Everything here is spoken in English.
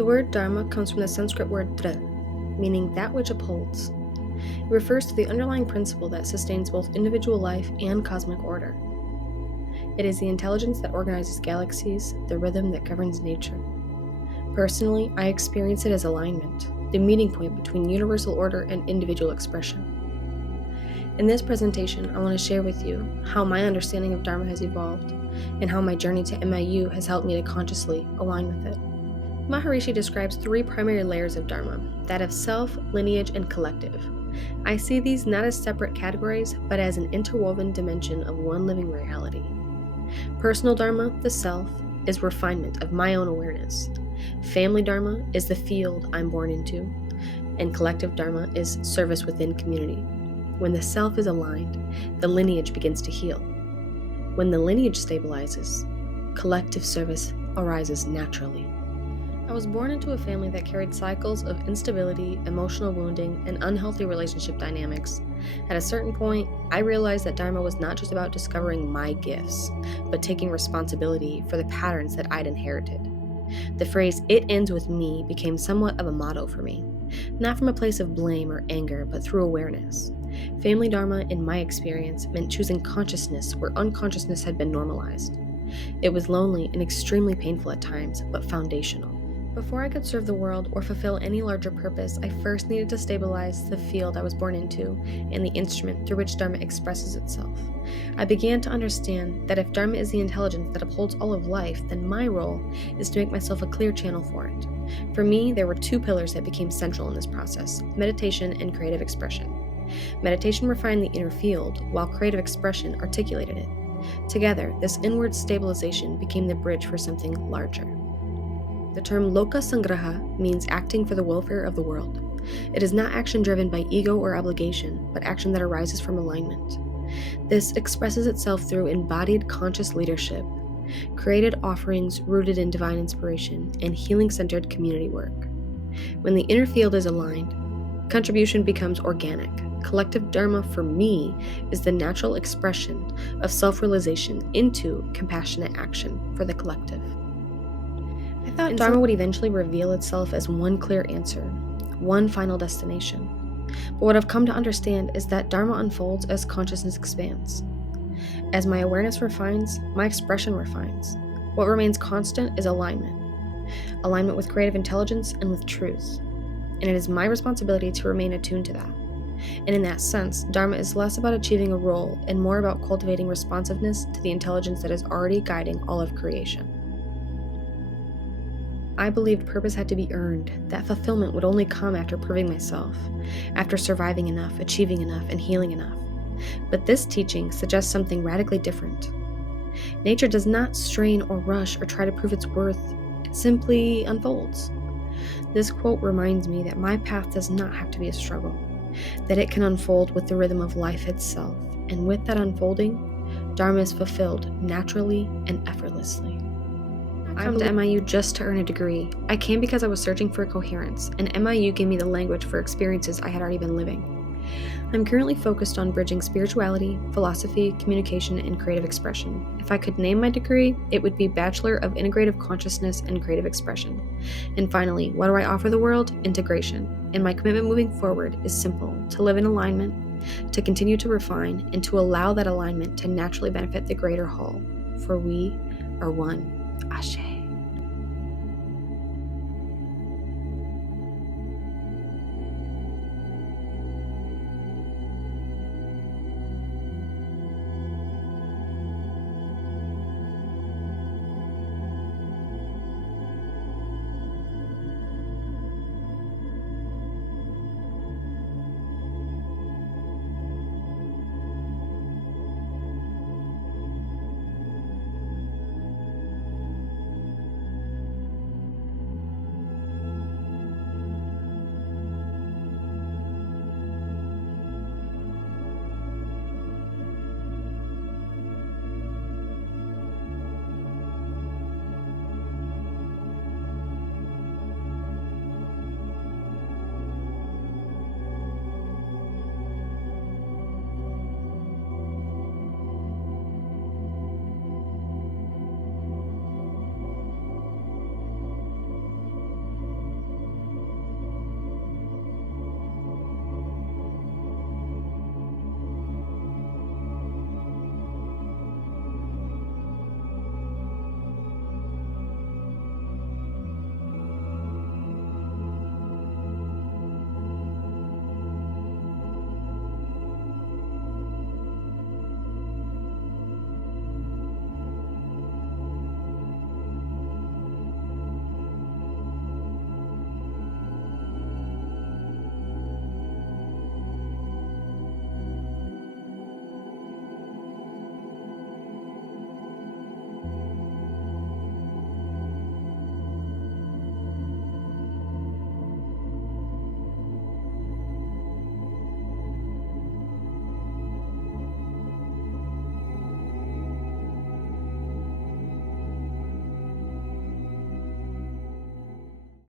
The word Dharma comes from the Sanskrit word dra, meaning that which upholds. It refers to the underlying principle that sustains both individual life and cosmic order. It is the intelligence that organizes galaxies, the rhythm that governs nature. Personally, I experience it as alignment, the meeting point between universal order and individual expression. In this presentation, I want to share with you how my understanding of Dharma has evolved and how my journey to MIU has helped me to consciously align with it. Maharishi describes three primary layers of Dharma, that of self, lineage, and collective. I see these not as separate categories, but as an interwoven dimension of one living reality. Personal Dharma, the self, is refinement of my own awareness. Family Dharma is the field I'm born into, and collective Dharma is service within community. When the self is aligned, the lineage begins to heal. When the lineage stabilizes, collective service arises naturally. I was born into a family that carried cycles of instability, emotional wounding, and unhealthy relationship dynamics. At a certain point, I realized that Dharma was not just about discovering my gifts, but taking responsibility for the patterns that I'd inherited. The phrase, "it ends with me," became somewhat of a motto for me, not from a place of blame or anger, but through awareness. Family Dharma, in my experience, meant choosing consciousness where unconsciousness had been normalized. It was lonely and extremely painful at times, but foundational. Before I could serve the world or fulfill any larger purpose, I first needed to stabilize the field I was born into and the instrument through which Dharma expresses itself. I began to understand that if Dharma is the intelligence that upholds all of life, then my role is to make myself a clear channel for it. For me, there were two pillars that became central in this process: meditation and creative expression. Meditation refined the inner field, while creative expression articulated it. Together, this inward stabilization became the bridge for something larger. The term Loka Sangraha means acting for the welfare of the world. It is not action driven by ego or obligation, but action that arises from alignment. This expresses itself through embodied conscious leadership, created offerings rooted in divine inspiration, and healing-centered community work. When the inner field is aligned, contribution becomes organic. Collective Dharma, for me, is the natural expression of self-realization into compassionate action for the collective. I thought Dharma would eventually reveal itself as one clear answer, one final destination. But what I've come to understand is that Dharma unfolds as consciousness expands. As my awareness refines, my expression refines. What remains constant is alignment. Alignment with creative intelligence and with truth. And it is my responsibility to remain attuned to that. And in that sense, Dharma is less about achieving a role and more about cultivating responsiveness to the intelligence that is already guiding all of creation. I believed purpose had to be earned, that fulfillment would only come after proving myself, after surviving enough, achieving enough, and healing enough. But this teaching suggests something radically different. Nature does not strain or rush or try to prove its worth, it simply unfolds. This quote reminds me that my path does not have to be a struggle, that it can unfold with the rhythm of life itself, and with that unfolding, Dharma is fulfilled naturally and effortlessly. I come to MIU just to earn a degree. I came because I was searching for coherence, and MIU gave me the language for experiences I had already been living. I'm currently focused on bridging spirituality, philosophy, communication, and creative expression. If I could name my degree, it would be Bachelor of Integrative Consciousness and Creative Expression. And finally, what do I offer the world? Integration. And my commitment moving forward is simple: to live in alignment, to continue to refine, and to allow that alignment to naturally benefit the greater whole. For we are one. Ashe.